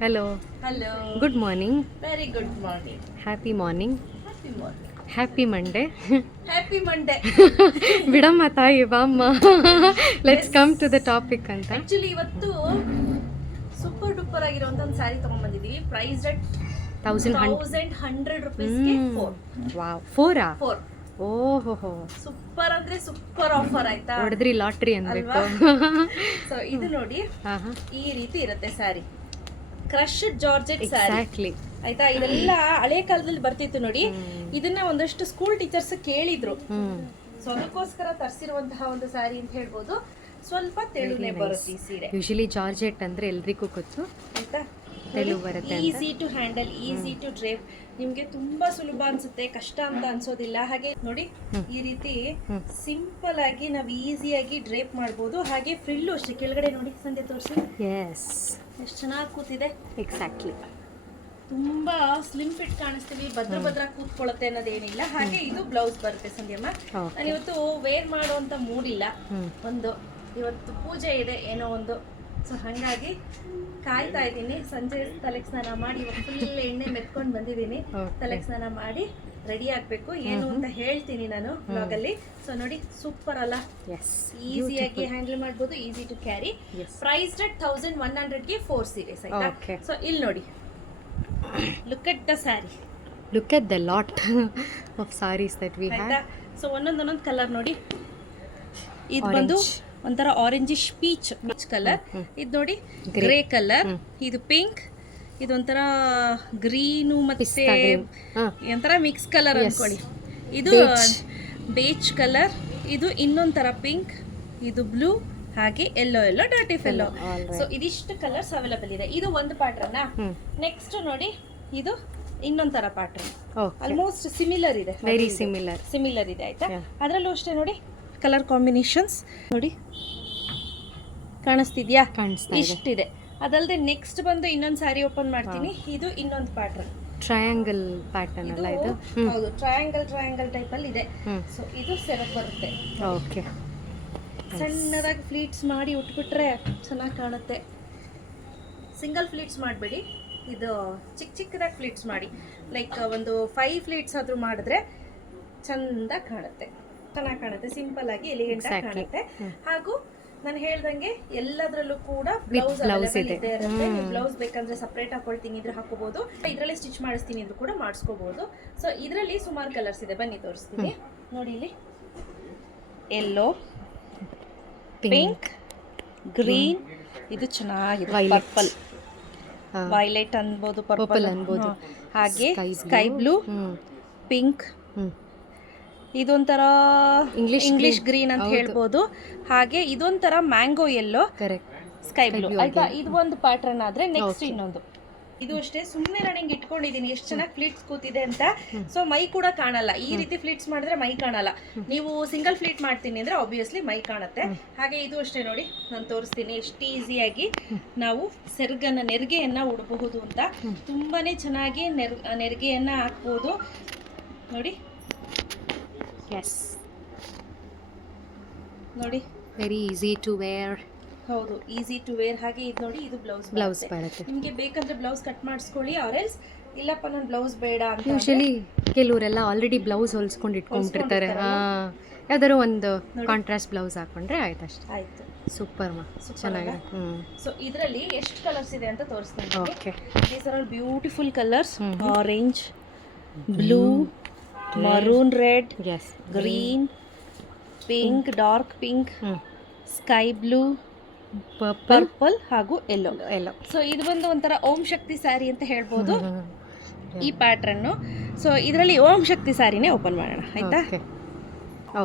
Hello. Hello. Good morning. Very good morning. Happy morning. Happy morning. Happy Monday. Happy Monday. ಬಿಡಮ್ಮ ತಾಯಿ ಬಾಮ್ಮ. Let's Yes. come to the topic ಅಂತ. Actually ಇವತ್ತು super duper ಆಗಿರುವಂತ ಒಂದು sari ತಗೊಂಡ್ಬಂದಿದೀವಿ. Price at 1100 ರುಪೀಸ್ಗೆ 4. ವಾವ್ 4ಆ 4. ಓಹೋ ಸೂಪರ್ ಅಂದ್ರೆ ಸೂಪರ್ ಆಫರ್ ಆಯ್ತಾ? ಹೊಡೆದ್ರಿ ಲಾಟ್ರಿ ಅನ್ಬೇಕು. ಸೊ ಇದು ನೋಡಿ ಹಾ ಹಾ ಈ ರೀತಿ ಇರುತ್ತೆ sari. Crushed georgette sari exactly. ಆಯ್ತಾ? ಇದೆಲ್ಲ ಹಳೆ ಕಾಲದಲ್ಲಿ ಬರ್ತಿತ್ತು ನೋಡಿ. ಇದನ್ನ ಒಂದಷ್ಟು ಸ್ಕೂಲ್ ಟೀಚರ್ಸ್ ಕೇಳಿದ್ರು. ಸೊ ಅದಕ್ಕೋಸ್ಕರ ತರಿಸಿರುವಂತಹ ಒಂದು ಸ್ಯಾರಿ ಅಂತ ಹೇಳ್ಬೋದು. ಸ್ವಲ್ಪ ತೆಳುನೆ ಬರುತ್ತೆ ಈ ಸೀರೆ. ಯೂಶಲಿ ಜಾರ್ಜೆಟ್ ಅಂದ್ರೆ ಎಲ್ರಿಗೂ ಗೊತ್ತು, ಆಯ್ತಾ? ತೆಳು ಬರುತ್ತೆ ಅಂತ. Easy to handle, easy to drape. ನಿಮ್ಗೆ ತುಂಬಾ ಸುಲಭ ಅನ್ಸುತ್ತೆ, ಕಷ್ಟ ಅಂತ ಅನ್ಸೋದಿಲ್ಲ. ಹಾಗೆ ನೋಡಿ ಈ ರೀತಿ ಸಿಂಪಲ್ ಆಗಿ ನಾವು ಈಸಿಯಾಗಿ ಡ್ರೇಪ್ ಮಾಡ್ಬೋದು. ಹಾಗೆ ಫ್ರಿಲ್ಲು ಅಷ್ಟೇ ಕೆಳಗಡೆ ನೋಡಿ, ಸಂಧ್ಯಾ ತೋರಿಸಿ. ಎಸ್, ಎಷ್ಟು ಚೆನ್ನಾಗಿ ಕೂತಿದೆ. ಎಕ್ಸಾಕ್ಟ್ಲಿ. ತುಂಬಾ ಸ್ಲಿಮ್ ಫಿಟ್ ಕಾಣಿಸ್ತೀವಿ, ಭದ್ರ ಕೂತ್ಕೊಳ್ಳುತ್ತೆ ಅನ್ನೋದೇನಿಲ್ಲ. ಹಾಗೆ ಇದು ಬ್ಲೌಸ್ ಬರುತ್ತೆ ಸಂಧ್ಯಮ್ಮ. ನಾನು ಇವತ್ತು ವೇರ್ ಮಾಡುವಂತ ಮೂಡಿಲ್ಲ. ಒಂದು ಇವತ್ತು ಪೂಜೆ ಇದೆ ಏನೋ ಒಂದು, ಸೊ ಹಾಗಾಗಿ ಕಾಯ್ತಾ ಇದ್ದೀನಿ. ಸಂಜೆ ತಲೆಗೆ ಸ್ನಾನ ಮಾಡಿ ಇವಾಗ ಫುಲ್ ಎಣ್ಣೆ ಮೆತ್ಕೊಂಡು ಬಂದಿದ್ದೀನಿ. ತಲೆಗೆ ಸ್ನಾನ ಮಾಡಿ ರೆಡಿ ಆಗ್ಬೇಕು. ಏನು ಅಂತ ಹೇಳ್ತೀನಿ ನಾನು ಬ್ಲಾಗಲ್ಲಿ. ಸೊ ನೋಡಿ ಸೂಪರ್ ಅಲ್ಲ? ಈಸಿಯಾಗಿ ಹ್ಯಾಂಡಲ್ ಮಾಡ್ಬೋದು, easy to carry. Price at 1100ಗೆ 4 ಸೀರೀಸ್ ಆಯ್ತಾ? ಸೊ ಇಲ್ಲಿ ನೋಡಿ, look at the sari, look at the lot of saris that we have. So ಒಂದೊಂದೊಂದೊಂದು ಕಲರ್ ನೋಡಿ. ಇದು ಬಂದು ಒಂಥರ ಆರೆಂಜಿಶ್ ಪೀಚ್ ಕಲರ್. ಇದು ನೋಡಿ ಗ್ರೇ ಕಲರ್, ಇದು ಪಿಂಕ್, ಇದೊಂಥರ ಗ್ರೀನು ಮತ್ತೆ ಒಂಥರ ಮಿಕ್ಸ್ ಕಲರ್ ಅನ್ಕೊಳ್ಳಿ. ಇದು ಬೇಜ್ ಕಲರ್, ಇದು ಇನ್ನೊಂಥರ ಪಿಂಕ್, ಇದು ಬ್ಲೂ, ಹಾಗೆ ಎಲ್ಲೋ ಡರ್ಟಿ ಫೆಲ್ಲೋ. ಸೊ ಇದಿಷ್ಟು ಕಲರ್ಸ್ ಅವೈಲಬಲ್ ಇದೆ. ಇದು ಒಂದು ಪ್ಯಾಟ್ರನ್. ನೆಕ್ಸ್ಟ್ ನೋಡಿ, ಇದು ಇನ್ನೊಂಥರ ಪ್ಯಾಟ್ರನ್. ಆಲ್ಮೋಸ್ಟ್ ಸಿಮಿಲರ್ ಇದೆ, ವೆರಿ ಸಿಮಿಲರ್ ಇದೆ ಆಯ್ತಾ? ಅದರಲ್ಲೂ ಅಷ್ಟೇ ನೋಡಿ ಕಲರ್ ಕಾಂಬಿನೇಷನ್ಸ್ ನೋಡಿ, ಕಾಣಿಸ್ತಿದ್ಯಾ? ಇಷ್ಟಿದೆ. ಅದಲ್ಲದೆ ನೆಕ್ಸ್ಟ್ ಬಂದು ಇನ್ನೊಂದು ಸ್ಯಾರಿ ಓಪನ್ ಮಾಡ್ತೀನಿ. ಇದು ಇನ್ನೊಂದು ಪ್ಯಾಟ್ರನ್, ಟ್ರಯಾಂಗಲ್ ಪ್ಯಾಟರ್ನ್ ಅಲ್ಲ ಇದು? ಹೌದು, ಟ್ರಯಾಂಗಲ್ ಟೈಪ್ ಅಲ್ಲಿ ಇದೆ. ಸೊ ಇದು ಸೆರಪ್ ಬರುತ್ತೆ. ಓಕೆ, ಸಣ್ಣದಾಗಿ ಫ್ಲೀಟ್ಸ್ ಮಾಡಿ ಉಟ್ಬಿಟ್ರೆ ಚೆನ್ನಾಗಿ ಕಾಣುತ್ತೆ. ಸಿಂಗಲ್ ಫ್ಲೀಟ್ಸ್ ಮಾಡಬೇಡಿ, ಇದು ಚಿಕ್ಕದಾಗಿ ಫ್ಲೀಟ್ಸ್ ಮಾಡಿ. ಲೈಕ್ ಒಂದು 5 ಫ್ಲೀಟ್ಸ್ ಆದ್ರೂ ಮಾಡಿದ್ರೆ ಚಂದ ಕಾಣುತ್ತೆ, ಚೆನ್ನಾಗಿ ಕಾಣುತ್ತೆ. ಸಿಂಪಲ್ ಆಗಿ ಎಲಿಗೆಂಟ್ ಆಗಿ ಕಾಣುತ್ತೆ. ಹಾಗೂ ನಾನು ಹೇಳ್ದಂಗೆ ಎಲ್ಲದರಲ್ಲೂ ಕೂಡ ಬ್ಲೌಸ್ ಇದೆ. ಬ್ಲೌಸ್ ಬೇಕಂದ್ರೆ ಸಪ್ರೇಟ್ ಹಾಕೊಳ್ತೀನಿ ಇದ್ರೆ ಹಾಕೋಬಹುದು, ಇದರಲ್ಲೇ ಸ್ಟಿಚ್ ಮಾಡಿಸ್ತೀನಿ ಇದ್ರು ಕೂಡ ಮಾಡಿಸ್ಕೋಬಹುದು. ಸೊ ಇದರಲ್ಲಿ ಸುಮಾರು ಕಲರ್ಸ್ ಇದೆ, ಬನ್ನಿ ತೋರಿಸ್ತೀನಿ. ನೋಡಿ ಇಲ್ಲಿ ಯೆಲ್ಲೋ, ಪಿಂಕ್, ಗ್ರೀನ್, ಇದು ಚೆನ್ನಾಗಿದೆ, ಪರ್ಪಲ್, ವೈಲೆಟ್ ಅನ್ಬೋದು, ಪರ್ಪಲ್ ಅನ್ಬೋದು, ಹಾಗೆ ಸ್ಕೈ ಬ್ಲೂ, ಪಿಂಕ್, ಇದೊಂಥರ ಇಂಗ್ಲಿಷ್ ಗ್ರೀನ್ ಅಂತ ಹೇಳ್ಬೋದು. ಹಾಗೆ ಇದೊಂಥರ ಮ್ಯಾಂಗೋ ಯೆಲ್ಲೋ, ಸ್ಕೈ ಬ್ಲೂ ಆಯ್ತಾ? ಇದು ಒಂದು ಪ್ಯಾಟರ್ನ್ ಆದ್ರೆ ನೆಕ್ಸ್ಟ್ ಇನ್ನೊಂದು. ಇದು ಅಷ್ಟೇ, ಸುಮ್ಮನೆ ನಾನು ಹಿಂಗೆ ಇಟ್ಕೊಂಡಿದ್ದೀನಿ ಎಷ್ಟು ಚೆನ್ನಾಗಿ ಫ್ಲೀಟ್ಸ್ ಕೂತಿದೆ ಅಂತ. ಸೊ ಮೈ ಕೂಡ ಕಾಣಲ್ಲ. ಈ ರೀತಿ ಫ್ಲೀಟ್ಸ್ ಮಾಡಿದ್ರೆ ಮೈ ಕಾಣಲ್ಲ. ನೀವು ಸಿಂಗಲ್ ಫ್ಲೀಟ್ ಮಾಡ್ತೀನಿ ಅಂದ್ರೆ ಆಬ್ವಿಯಸ್ಲಿ ಮೈ ಕಾಣುತ್ತೆ. ಹಾಗೆ ಇದು ಅಷ್ಟೇ ನೋಡಿ, ನಾನು ತೋರಿಸ್ತೀನಿ ಎಷ್ಟು ಈಸಿಯಾಗಿ ನಾವು ನೆರಿಗೆಯನ್ನ ಉಡಬಹುದು ಅಂತ. ತುಂಬಾನೇ ಚೆನ್ನಾಗಿ ನೆರಿಗೆಯನ್ನ ಹಾಕ್ಬೋದು ನೋಡಿ. ನೋಡಿ, ವೆರಿ ಈಸಿ ಟು ವೇರ್. ಹೌದು, ಈಸಿ ಟು ವೇರ್. ಹಾಗೆ ಇದು ನೋಡಿ, ಇದು ಬ್ಲೌಸ್ ಬರುತ್ತೆ. ನಿಮಗೆ ಬೇಕಂದ್ರೆ ಬ್ಲೌಸ್ ಕಟ್ ಮಾಡಿಸ್ಕೊಳ್ಳಿ, ಆರ್ ಎಲ್ಸ್ ಇಲ್ಲಪ್ಪ ನಾನು ಬ್ಲೌಸ್ ಬೇಡ ಅಂತ. ಯೂಶಲಿ ಕೆಲವರೆಲ್ಲ ಆಲ್ರೆಡಿ ಬ್ಲೌಸ್ ಹೊಲ್ಸ್ಕೊಂಡು ಇಟ್ಕೊಂಡ್ಬಿಟ್ಟಿರ್ತಾರೆ. ಯಾವ್ದಾದ್ರು ಒಂದು ಕಾಂಟ್ರಾಸ್ಟ್ ಬ್ಲೌಸ್ ಹಾಕೊಂಡ್ರೆ ಆಯ್ತು, ಅಷ್ಟೇ. ಆಯ್ತು, ಸೂಪರ್ ಚೆನ್ನಾಗಿದೆ. ಸೊ ಇದರಲ್ಲಿ ಎಷ್ಟು ಕಲರ್ಸ್ ಇದೆ ಅಂತ ತೋರಿಸ್ತೀನಿ. Okay, these are all beautiful colours. Orange, blue, maroon red, green, pink, dark pink, sky blue, purple ಹಾಗೂ ಎಲ್ಲೋ. ಸೊ ಇದು ಬಂದು ಒಂಥರ ಓಂ ಶಕ್ತಿ ಸ್ಯಾರಿ ಅಂತ ಹೇಳ್ಬೋದು ಈ ಪ್ಯಾಟ್ರನ್ನು. ಸೊ ಇದರಲ್ಲಿ ಓಂ ಶಕ್ತಿ ಸ್ಯಾರಿನೇ ಓಪನ್ ಮಾಡೋಣ ಆಯ್ತಾ?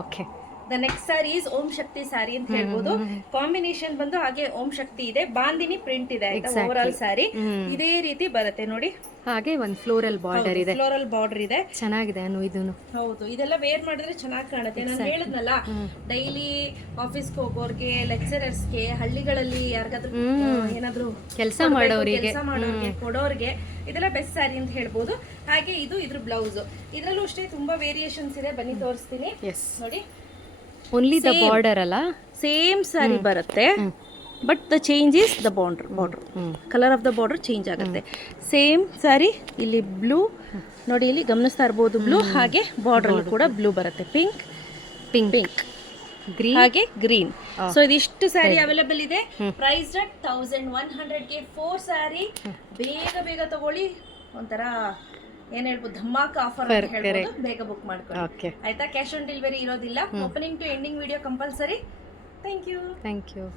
Okay, the next sari is Om Shakti sari ಅಂತ ಹೇಳ್ಬೋದು. ಕಾಂಬಿನೇಷನ್ ಬಂದು ಹಾಗೆ ಓಂ ಶಕ್ತಿ ಇದೆ, ಬಾಂದಿನಿ ಪ್ರಿಂಟ್ ಇದೆ ಆಯ್ತಾ? ಓವರ್ ಆಲ್ ಸ್ಯಾರಿ ಇದೇ ರೀತಿ ಬರುತ್ತೆ ನೋಡಿ. ಹಾಗೆ ಒಂದು ಫ್ಲೋರಲ್ ಬಾರ್ಡರ್ ಇದೆ, ಚೆನ್ನಾಗಿದೆ ಇದನ್ನು. ಹೌದು, ಇದೆಲ್ಲ ವೇರ್ ಮಾಡಿದ್ರೆ ಚೆನ್ನಾಗಿ ಕಾಣುತ್ತೆ. ನಾನು ಹೇಳಿದ್ನಲ್ಲ, ಡೈಲಿ ಆಫೀಸ್ಗೆ ಹೋಗೋರ್ಗೆ, ಲೆಕ್ಚರರ್ಸ್ಗೆ, ಹಳ್ಳಿಗಳಲ್ಲಿ ಯಾರಿಗಾದ್ರೂ ಏನಾದ್ರು ಕೆಲಸ ಮಾಡೋರಿಗೆ ಕೊಡೋರ್ಗೆ ಇದೆಲ್ಲ ಬೆಸ್ಟ್ ಸ್ಯಾರಿ ಅಂತ ಹೇಳ್ಬೋದು. ಹಾಗೆ ಇದು ಇದ್ರ ಬ್ಲೌಸ್. ಇದ್ರಲ್ಲೂ ಅಷ್ಟೇ ತುಂಬಾ ವೇರಿಯೇಷನ್ಸ್ ಇದೆ, ಬನ್ನಿ ತೋರಿಸ್ತೀನಿ ನೋಡಿ. ಓನ್ಲಿ ದ ಬಾರ್ಡರ್ ಅಲ್ಲ, ಸೇಮ್ ಸ್ಯಾರಿ ಬರುತ್ತೆ. But the change is the border colour of the border change ಆಗುತ್ತೆ. ಸೇಮ್ ಸ್ಯಾರಿ ಇಲ್ಲಿ ಬ್ಲೂ ನೋಡಿ, ಇಲ್ಲಿ ಗಮನಿಸ್ತಾ ಇರ್ಬೋದು ಬ್ಲೂ, ಹಾಗೆ ಬಾರ್ಡರ್ ಕೂಡ ಬ್ಲೂ ಬರುತ್ತೆ, ಪಿಂಕ್ ಗ್ರೀನ್ ಹಾಗೆ ಗ್ರೀನ್. ಸೊ ಇದಿಷ್ಟು ಸ್ಯಾರಿ ಅವೈಲೇಬಲ್ ಇದೆ. ಪ್ರೈಸ್ 1100ಗೆ 4 ಸ್ಯಾರಿ. ಬೇಗ ತಗೊಳ್ಳಿ, ಒಂಥರ ಏನ್ ಹೇಳ್ಬೋದು, ಧಮಾಕ ಆಫರ್ ಅಂತ ಹೇಳ್ಬೋದು. ಬೇಗ ಬುಕ್ ಮಾಡ್ಕೊಳ್ಳಿ ಆಯ್ತಾ. ಕ್ಯಾಶ್ ಆನ್ ಡೆಲಿವರಿ ಇರೋದಿಲ್ಲ. Opening to ending video compulsory. Thank you.